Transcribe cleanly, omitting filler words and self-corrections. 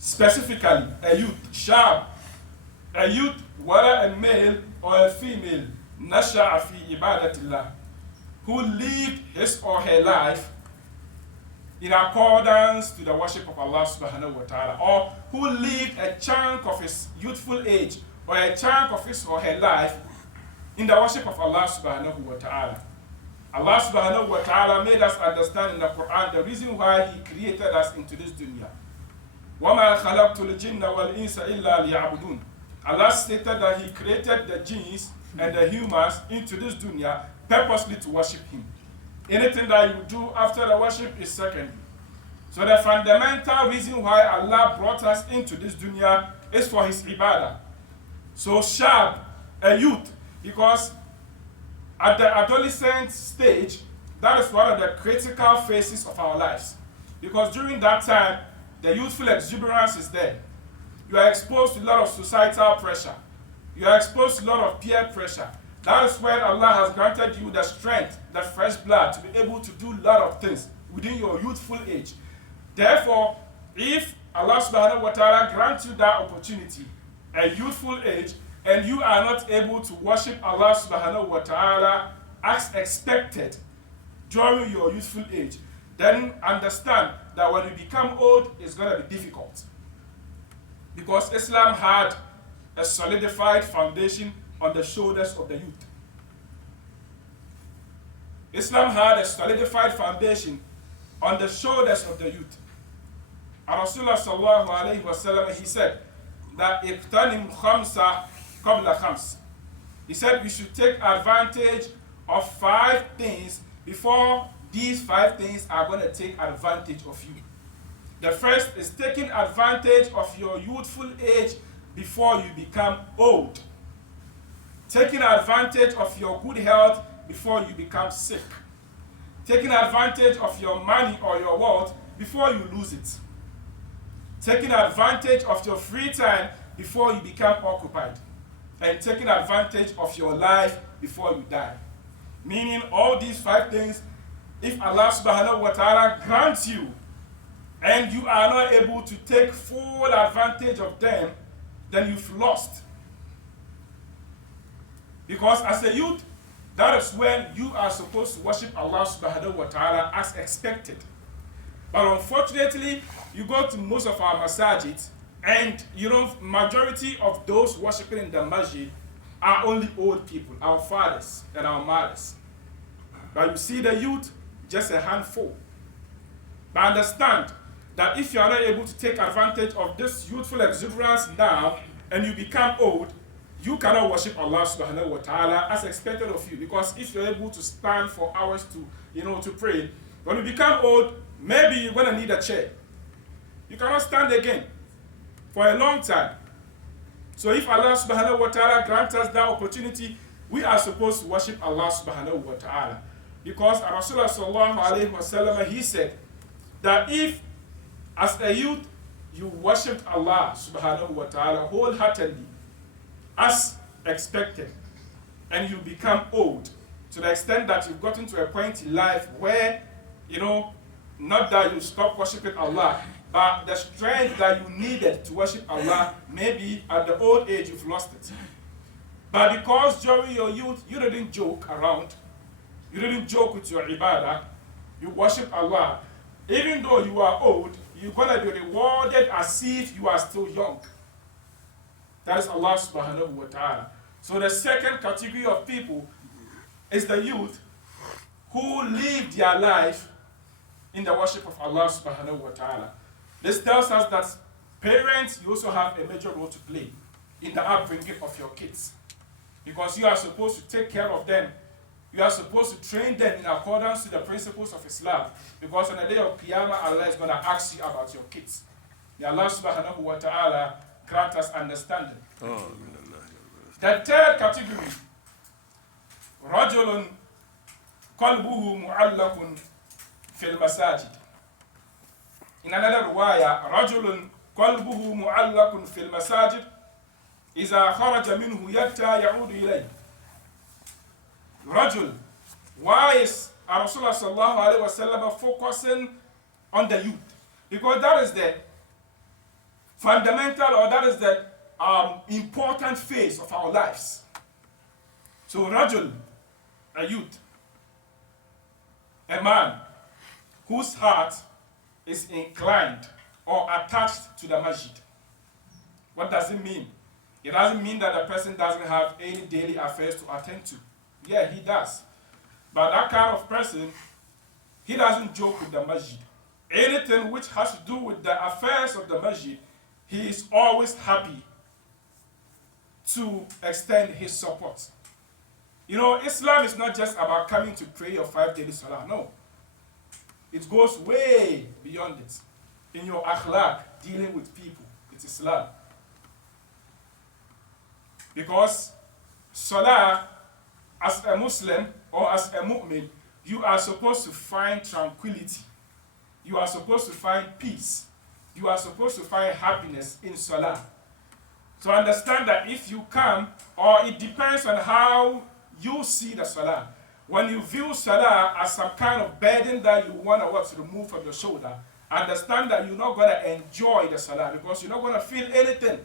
specifically a youth, shab, a youth, whether a male or a female, nasha'a fi ibadatillah, who lived his or her life in accordance to the worship of Allah subhanahu wa ta'ala, or who lived a chunk of his youthful age or a chunk of his or her life in the worship of Allah subhanahu wa ta'ala. Allah subhanahu wa ta'ala made us understand in the Quran the reason why He created us into this dunya. وَمَا خَلَقْتُ الْجِنَّ وَالْإِنسَ إِلَّا لِيَعْبُدُونَ. Allah stated that He created the jinns and the humans into this dunya purposely to worship Him. Anything that you do after the worship is secondary. So the fundamental reason why Allah brought us into this dunya is for His ibadah. So shab, a youth, because at the adolescent stage, that is one of the critical phases of our lives. Because during that time, the youthful exuberance is there. You are exposed to a lot of societal pressure. You are exposed to a lot of peer pressure. That is when Allah has granted you the strength, the fresh blood, to be able to do a lot of things within your youthful age. Therefore, if Allah subhanahu wa ta'ala grants you that opportunity, a youthful age, and you are not able to worship Allah subhanahu wa ta'ala as expected during your youthful age, then understand that when you become old, it's going to be difficult. Because Islam had a solidified foundation on the shoulders of the youth. Islam had a solidified foundation on the shoulders of the youth. And Rasulullah sallallahu alayhi wa sallam, he said that iqtanim khamsa qabla khams. He said we should take advantage of 5 things before these 5 things are going to take advantage of you. The first is taking advantage of your youthful age before you become old. Taking advantage of your good health before you become sick. Taking advantage of your money or your wealth before you lose it. Taking advantage of your free time before you become occupied. And taking advantage of your life before you die. Meaning all these 5 things, if Allah subhanahu wa ta'ala grants you and you are not able to take full advantage of them, then you've lost. Because as a youth, that is when you are supposed to worship Allah subhanahu wa ta'ala as expected. But unfortunately, you go to most of our masajid, and majority of those worshiping in the masjid are only old people, our fathers and our mothers. But you see the youth, just a handful. But understand that if you are not able to take advantage of this youthful exuberance now, and you become old, you cannot worship Allah subhanahu wa ta'ala as expected of you. Because if you're able to stand for hours to pray, when you become old, maybe you're going to need a chair. You cannot stand again for a long time. So if Allah subhanahu wa ta'ala grants us that opportunity, we are supposed to worship Allah subhanahu wa ta'ala. Because Rasulullah sallallahu alayhi wa sallam, he said that if as a youth you worshipped Allah subhanahu wa ta'ala wholeheartedly as expected, and you become old to the extent that you've gotten to a point in life where, not that you stop worshiping Allah, but the strength that you needed to worship Allah, maybe at the old age you've lost it. But because during your youth you didn't joke around, you didn't joke with your ibadah, you worship Allah, even though you are old, you're going to be rewarded as if you are still young. That is Allah subhanahu wa ta'ala. So the second category of people is the youth who live their life in the worship of Allah subhanahu wa ta'ala. This tells us that parents, you also have a major role to play in the upbringing of your kids. Because you are supposed to take care of them. You are supposed to train them in accordance to the principles of Islam. Because on the day of Qiyamah, Allah is going to ask you about your kids. May Allah subhanahu wa ta'ala grant us understanding. The third category, رَجُلٌ قَلْبُهُ مُعَلَّقٌ فِي الْمَسَاجِدِ. In another riwayah, رَجُلٌ قَلْبُهُ مُعَلَّقٌ فِي الْمَسَاجِدِ إِذَا خَرَجَ مِنْهُ يَتَّى يَعُودُ إِلَيْهِ. Rajul, why is Rasulullah sallallahu alayhi wa sallam focusing on the youth? Because that is the fundamental, or that is the important phase of our lives. So rajul, a youth, a man whose heart is inclined or attached to the masjid. What does it mean? It doesn't mean that the person doesn't have any daily affairs to attend to. Yeah, he does. But that kind of person, he doesn't joke with the masjid. Anything which has to do with the affairs of the masjid, he is always happy to extend his support. You know, Islam is not just about coming to pray your 5 daily salah. No. It goes way beyond it. In your akhlaq, dealing with people, it's Islam. Because salah, as a Muslim or as a mu'min, you are supposed to find tranquility. You are supposed to find peace. You are supposed to find happiness in salah. So understand that if you come, or it depends on how you see the salah. When you view salah as some kind of burden that you want to remove from your shoulder, understand that you're not going to enjoy the salah because you're not going to feel anything.